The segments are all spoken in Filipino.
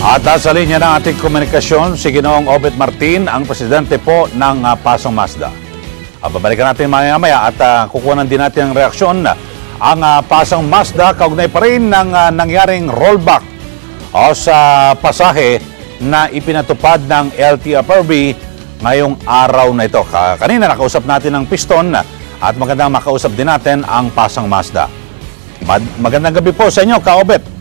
At sa linya ng ating komunikasyon, si Ginoong Obet Martin, ang presidente po ng Pasong Mazda. Babalikan natin maya-maya at kukunan din natin ang reaksyon. Ang Pasong Mazda, kaugnay pa rin ng nangyaring rollback sa pasahe na ipinatupad ng LTFRB ngayong araw na ito. Kanina nakausap natin ang Piston at magandang makausap din natin ang Pasong Mazda. Magandang gabi po sa inyo, Ka-Obet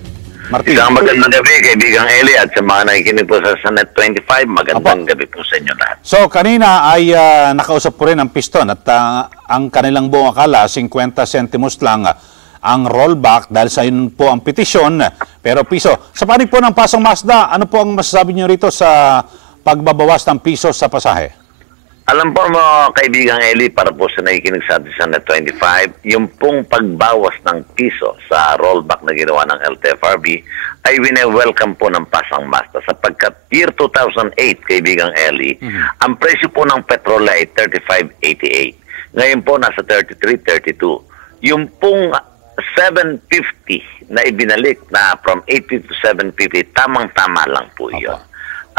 Martin. Isang magandang gabi, kaibigang Eli, at sa mga nakikinig po sa Sanet 25, magandang gabi po sa inyo lahat. So, kanina ay nakausap ko rin ang Piston at ang kanilang buong akala, 50 centimos lang ang rollback dahil sa yun po ang petisyon. Pero piso, sa panig po ng Pasong Mazda, ano po ang masasabi niyo rito sa pagbabawas ng piso sa pasahe? Alam po mo, kaibigang Eli, para po sa nakikinig sa ating Sanet 25, yung pong pagbawas ng piso sa rollback na ginawa ng LTFRB ay wine-welcome po ng Pasong Mazda sapagkat year 2008, kaibigang Eli, ang presyo po ng petrol ay 35.88. Ngayon po nasa 33.32. Yung pong 750 na ibinalik na from 80 to 750, tamang-tama lang po yun.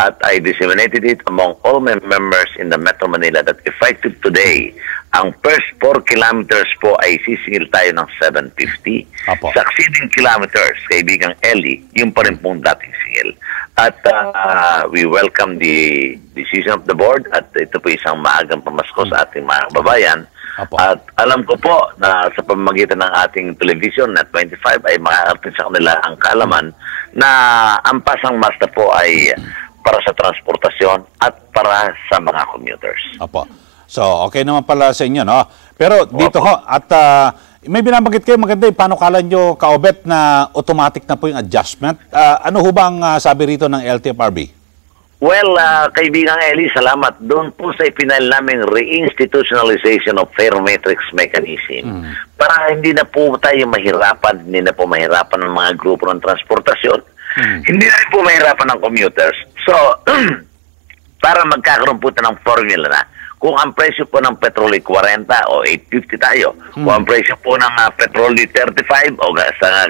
At I disseminated it among all my members in the Metro Manila that effective today, ang first 4 kilometers po ay sisingil tayo ng 750. Succeeding kilometers, kaibigang Eli, yung pa rin pong dating singil. At we welcome the decision of the board at ito po isang maagang pamasko sa ating mga kababayan. At alam ko po na sa pamamagitan ng ating television Net 25 ay makakarating sa kanila ang kaalaman na ang Pasong Mazda po ay para sa transportasyon at para sa mga commuters. So, okay naman pala sa inyo, no? Pero dito ho, at may binabanggit kayo maganda yung panukala nyo, Ka-Obet, na automatic na po yung adjustment. Ano ho ba ang sabi rito ng LTFRB? Well, kaibigang Eli, salamat. Doon po sa ipinal namin reinstitutionalization of fare matrix mechanism. Para hindi na po tayo mahirapan, hindi na po mahirapan ng mga grupo ng transportasyon. Hindi na rin po mahirapan ng commuters. So, para magkakaroon po ng formula na, kung ang presyo po ng petrol ay 40 o 850 tayo, kung ang presyo po ng petrol ay 35 o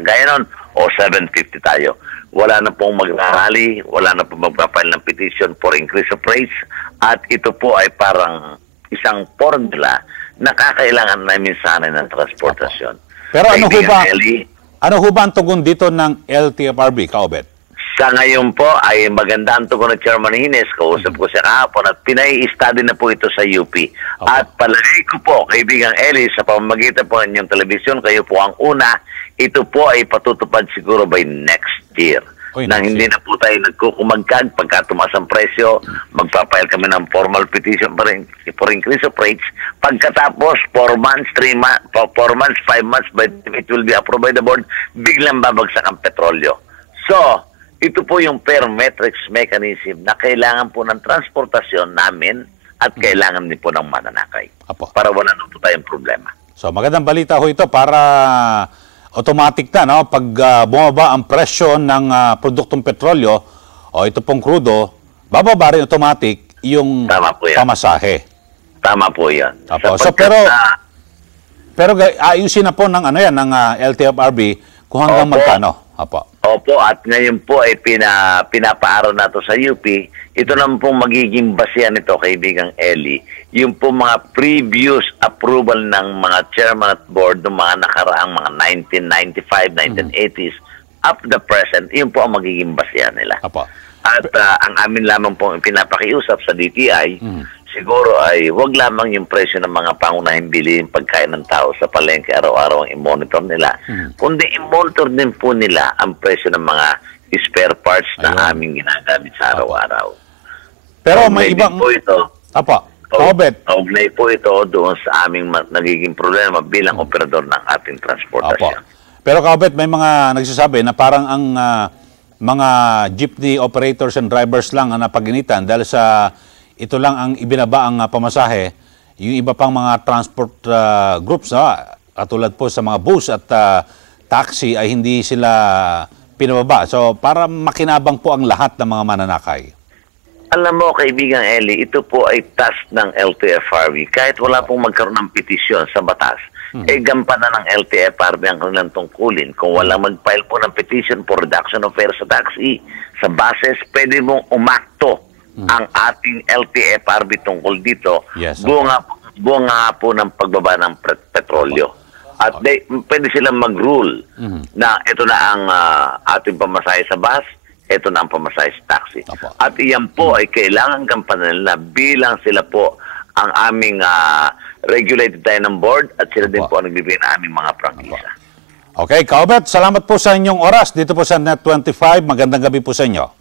gaya nun, o 750 tayo, wala na pong magrarally, wala na pong magpapile ng petition for increase of rates, at ito po ay parang isang formula na kakailangan namin sana ng transportasyon. Pero ano ho ba ang tugon dito ng LTFRB, Ka-Obet? Sa ngayon po ay maganda ang tugon ng Chairman Hines, kausap ko siya kahapon at pinai-study na po ito sa UP. At palagay ko po, kaibigang Eli, sa pamamagitan po ng inyong telebisyon, kayo po ang una, ito po ay patutupad siguro by next year. Nang hindi na po tayo nagkukumagkag pagka tumaas ang presyo, magpapile kami ng formal petition for increase of rates. Pagkatapos, 4 months, 3 months, 4 months, 5 months, but it will be approved by the board, biglang babagsak ang petrolyo. So, ito po yung fare matrix mechanism na kailangan po ng transportasyon namin at kailangan din po ng mananakay. Para wala na po tayong problema. So, magandang balita ho ito para automatic na, no? Pag bumaba ang presyo ng produktong petrolyo o ito pong crudo, bababa rin automatic yung pamasahe. Tama po yan. So, pero ayusin na po ng, ng LTFRB kung hanggang magkano. Opo, at ngayon po ay pinapaaral na ito sa UP. Ito naman pong magiging basehan nito, kaibigang Eli, yung po mga previous approval ng mga chairman at board ng mga nakaraang mga 1995, 1980s, up to the present, yun po ang magiging basehan nila. At ang amin lamang pong pinapakiusap sa DTI, siguro ay wag lamang yung presyo ng mga pangunahing bilhin pagkain ng tao sa palengke araw-araw ang i-monitor nila, kundi i-monitor din po nila ang presyo ng mga spare parts na aming ginagamit sa araw-araw. Pero may ibang po ito. Kaugnay po ito doon sa aming nagiging problema bilang operador ng ating transportasyon. Pero Kaugnay, may mga nagsasabi na parang ang mga jeepney operators and drivers lang ang napaginitan dahil sa ito lang ang ibinaba ang pamasahe. Yung iba pang mga transport groups, katulad po sa mga bus at taxi, ay hindi sila pinababa. So, para makinabang po ang lahat ng mga mananakay. Alam mo, kaibigang Eli, ito po ay task ng LTFRB. Kahit wala pong magkaroon ng petisyon sa batas, gampanan ng LTFRB ang kanilang tungkulin. Kung wala mag-file po ng petition for reduction of fare sa taxi, sa buses, pwede mong umakto ang ating LTFRB tungkol dito. Yes, bunga po ng pagbaba ng petrolyo. At pwede silang mag-rule na ito na ang ating pamasahe sa bus, ito na ang pamasahe sa taxi. At iyan po ay kailangan gampanan nila bilang sila po ang aming regulated tayo ng board at sila din po ang nagbibigay ng aming mga prangkisa. Okay, Kaobet, salamat po sa inyong oras dito po sa Net 25. Magandang gabi po sa inyo.